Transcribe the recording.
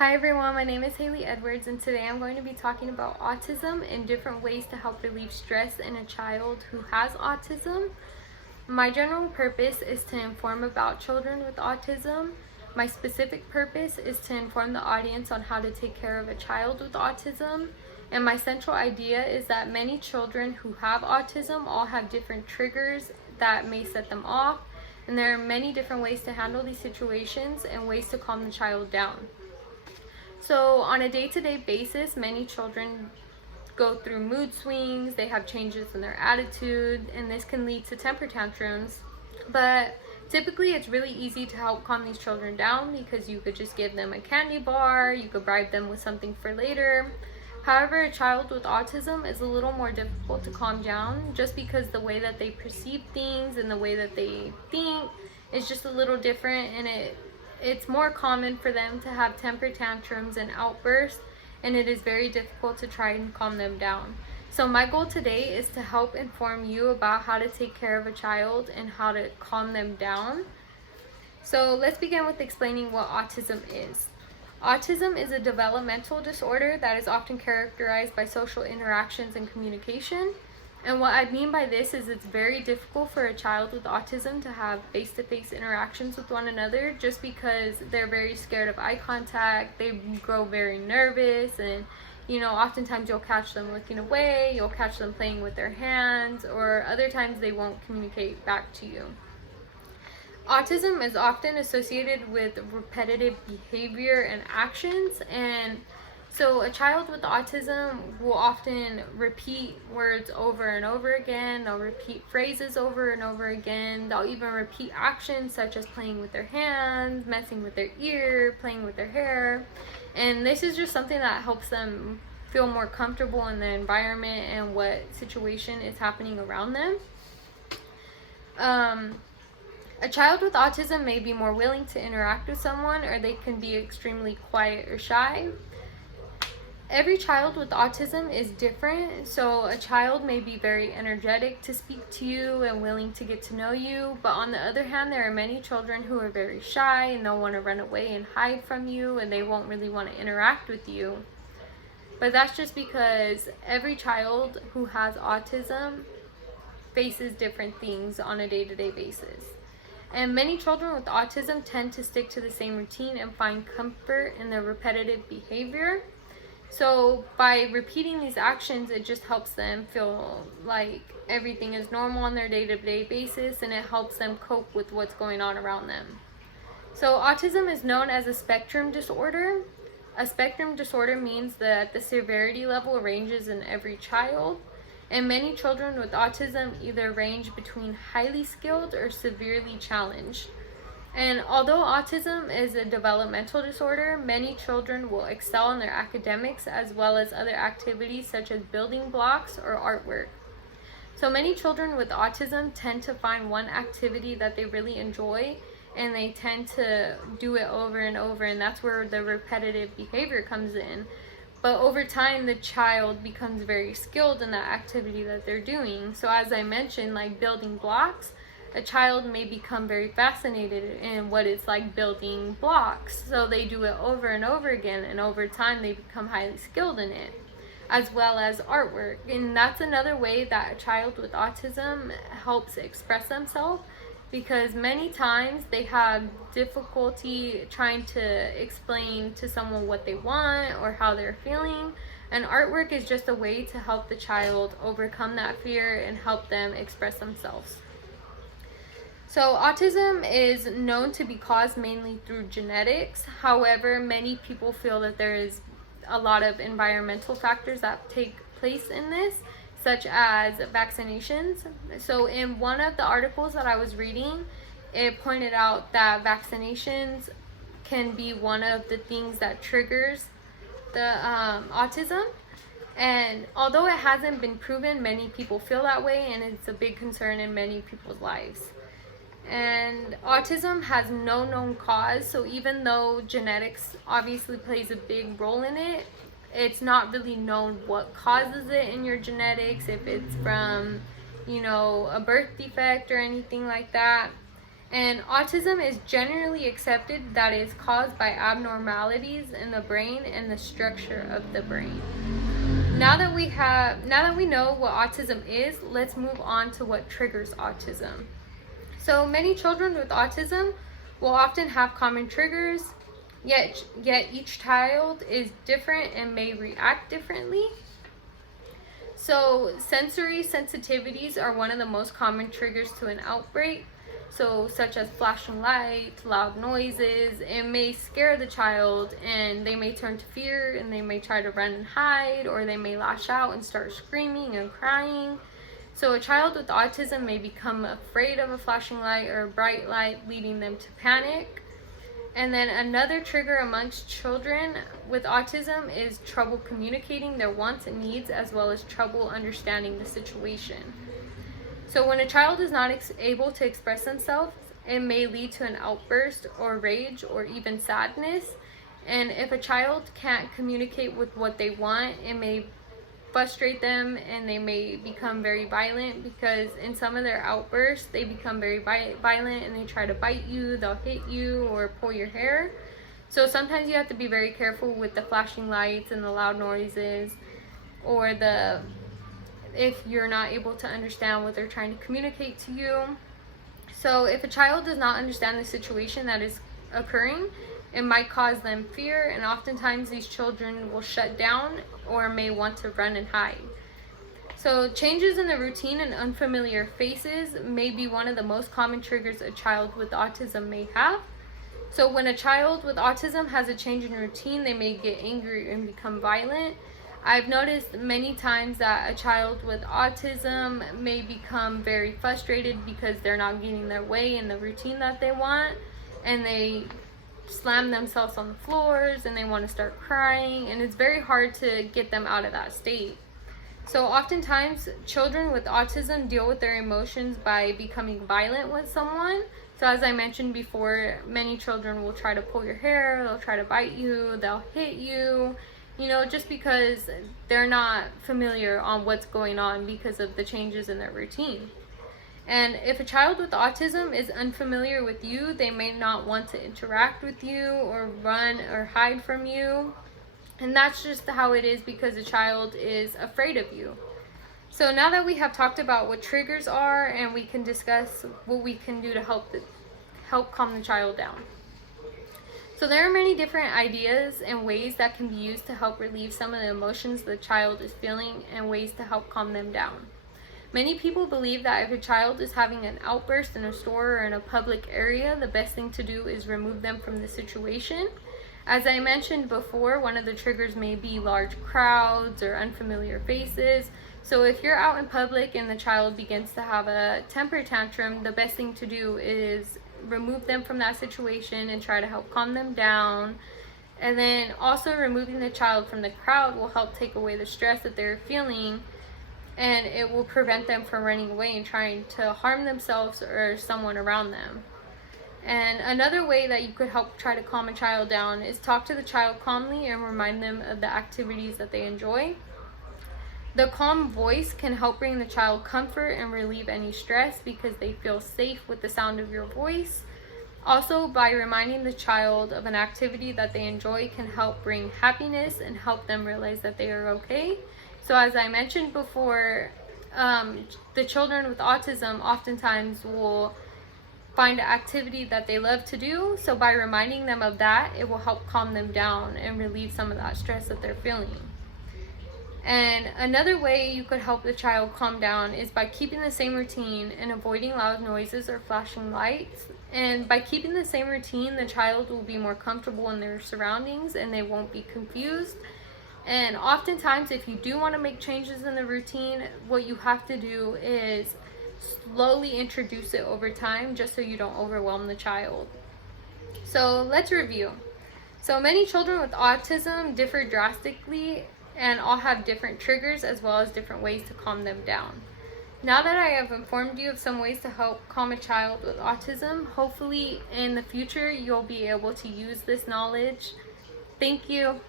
Hi everyone, my name is Haley Edwards, and today I'm going to be talking about autism and different ways to help relieve stress in a child who has autism. My general purpose is to inform about children with autism. My specific purpose is to inform the audience on how to take care of a child with autism. And my central idea is that many children who have autism all have different triggers that may set them off. And there are many different ways to handle these situations and ways to calm the child down. So on a day-to-day basis, many children go through mood swings, they have changes in their attitude, and this can lead to temper tantrums. But typically it's really easy to help calm these children down because you could just give them a candy bar, you could bribe them with something for later. However, a child with autism is a little more difficult to calm down just because the way that they perceive things and the way that they think is just a little different, and it's more common for them to have temper tantrums and outbursts, and it is very difficult to try and calm them down. So my goal today is to help inform you about how to take care of a child and how to calm them down. So let's begin with explaining what autism is. Autism is a developmental disorder that is often characterized by social interactions and communication. And what I mean by this is it's very difficult for a child with autism to have face-to-face interactions with one another just because they're very scared of eye contact, they grow very nervous, and oftentimes you'll catch them looking away, you'll catch them playing with their hands, or other times they won't communicate back to you. Autism is often associated with repetitive behavior and actions, and so a child with autism will often repeat words over and over again, they'll repeat phrases over and over again, they'll even repeat actions such as playing with their hands, messing with their ear, playing with their hair, and this is just something that helps them feel more comfortable in the environment and what situation is happening around them. A child with autism may be more willing to interact with someone, or they can be extremely quiet or shy. Every child with autism is different, so a child may be very energetic to speak to you and willing to get to know you, but on the other hand, there are many children who are very shy and they'll want to run away and hide from you, and they won't really want to interact with you. But that's just because every child who has autism faces different things on a day-to-day basis. And many children with autism tend to stick to the same routine and find comfort in their repetitive behavior. So by repeating these actions, it just helps them feel like everything is normal on their day-to-day basis, and it helps them cope with what's going on around them. So autism is known as a spectrum disorder. A spectrum disorder means that the severity level ranges in every child, and many children with autism either range between highly skilled or severely challenged. And although autism is a developmental disorder, many children will excel in their academics as well as other activities such as building blocks or artwork. So many children with autism tend to find one activity that they really enjoy, and they tend to do it over and over, and that's where the repetitive behavior comes in. But over time, the child becomes very skilled in that activity that they're doing. So as I mentioned, like building blocks, a child may become very fascinated in what it's like building blocks. So they do it over and over again, and over time they become highly skilled in it, as well as artwork. And that's another way that a child with autism helps express themselves, because many times they have difficulty trying to explain to someone what they want or how they're feeling. And artwork is just a way to help the child overcome that fear and help them express themselves. So autism is known to be caused mainly through genetics. However, many people feel that there is a lot of environmental factors that take place in this, such as vaccinations. So in one of the articles that I was reading, it pointed out that vaccinations can be one of the things that triggers the autism. And although it hasn't been proven, many people feel that way, and it's a big concern in many people's lives. And autism has no known cause, so even though genetics obviously plays a big role in it, it's not really known what causes it in your genetics, if it's from, a birth defect or anything like that. And autism is generally accepted that it is caused by abnormalities in the brain and the structure of the brain. Now that we know what autism is, let's move on to what triggers autism. So many children with autism will often have common triggers, yet each child is different and may react differently. So sensory sensitivities are one of the most common triggers to an outbreak. So such as flashing lights, loud noises, it may scare the child and they may turn to fear and they may try to run and hide, or they may lash out and start screaming and crying. So a child with autism may become afraid of a flashing light or a bright light, leading them to panic. And then another trigger amongst children with autism is trouble communicating their wants and needs, as well as trouble understanding the situation. So when a child is not able to express themselves, it may lead to an outburst or rage or even sadness. And if a child can't communicate with what they want, it may frustrate them and they may become very violent, because in some of their outbursts they become very violent and they try to bite you, they'll hit you or pull your hair. So sometimes you have to be very careful with the flashing lights and the loud noises, or if you're not able to understand what they're trying to communicate to you. So if a child does not understand the situation that is occurring, it might cause them fear, and oftentimes these children will shut down or may want to run and hide. So changes in the routine and unfamiliar faces may be one of the most common triggers a child with autism may have. So when a child with autism has a change in routine, they may get angry and become violent. I've noticed many times that a child with autism may become very frustrated because they're not getting their way in the routine that they want, and they slam themselves on the floors and they want to start crying, and it's very hard to get them out of that state. So oftentimes children with autism deal with their emotions by becoming violent with someone. So as I mentioned before, many children will try to pull your hair, they'll try to bite you, they'll hit you, just because they're not familiar on what's going on because of the changes in their routine. And if a child with autism is unfamiliar with you, they may not want to interact with you or run or hide from you. And that's just how it is, because the child is afraid of you. So now that we have talked about what triggers are, and we can discuss what we can do to help calm the child down. So there are many different ideas and ways that can be used to help relieve some of the emotions the child is feeling, and ways to help calm them down. Many people believe that if a child is having an outburst in a store or in a public area, the best thing to do is remove them from the situation. As I mentioned before, one of the triggers may be large crowds or unfamiliar faces. So if you're out in public and the child begins to have a temper tantrum, the best thing to do is remove them from that situation and try to help calm them down. And then also removing the child from the crowd will help take away the stress that they're feeling, and it will prevent them from running away and trying to harm themselves or someone around them. And another way that you could help try to calm a child down is talk to the child calmly and remind them of the activities that they enjoy. The calm voice can help bring the child comfort and relieve any stress, because they feel safe with the sound of your voice. Also, by reminding the child of an activity that they enjoy can help bring happiness and help them realize that they are okay. So as I mentioned before, the children with autism oftentimes will find an activity that they love to do. So by reminding them of that, it will help calm them down and relieve some of that stress that they're feeling. And another way you could help the child calm down is by keeping the same routine and avoiding loud noises or flashing lights. And by keeping the same routine, the child will be more comfortable in their surroundings and they won't be confused. And oftentimes, if you do want to make changes in the routine, what you have to do is slowly introduce it over time, just so you don't overwhelm the child. So let's review. So many children with autism differ drastically and all have different triggers as well as different ways to calm them down. Now that I have informed you of some ways to help calm a child with autism, hopefully in the future you'll be able to use this knowledge. Thank you.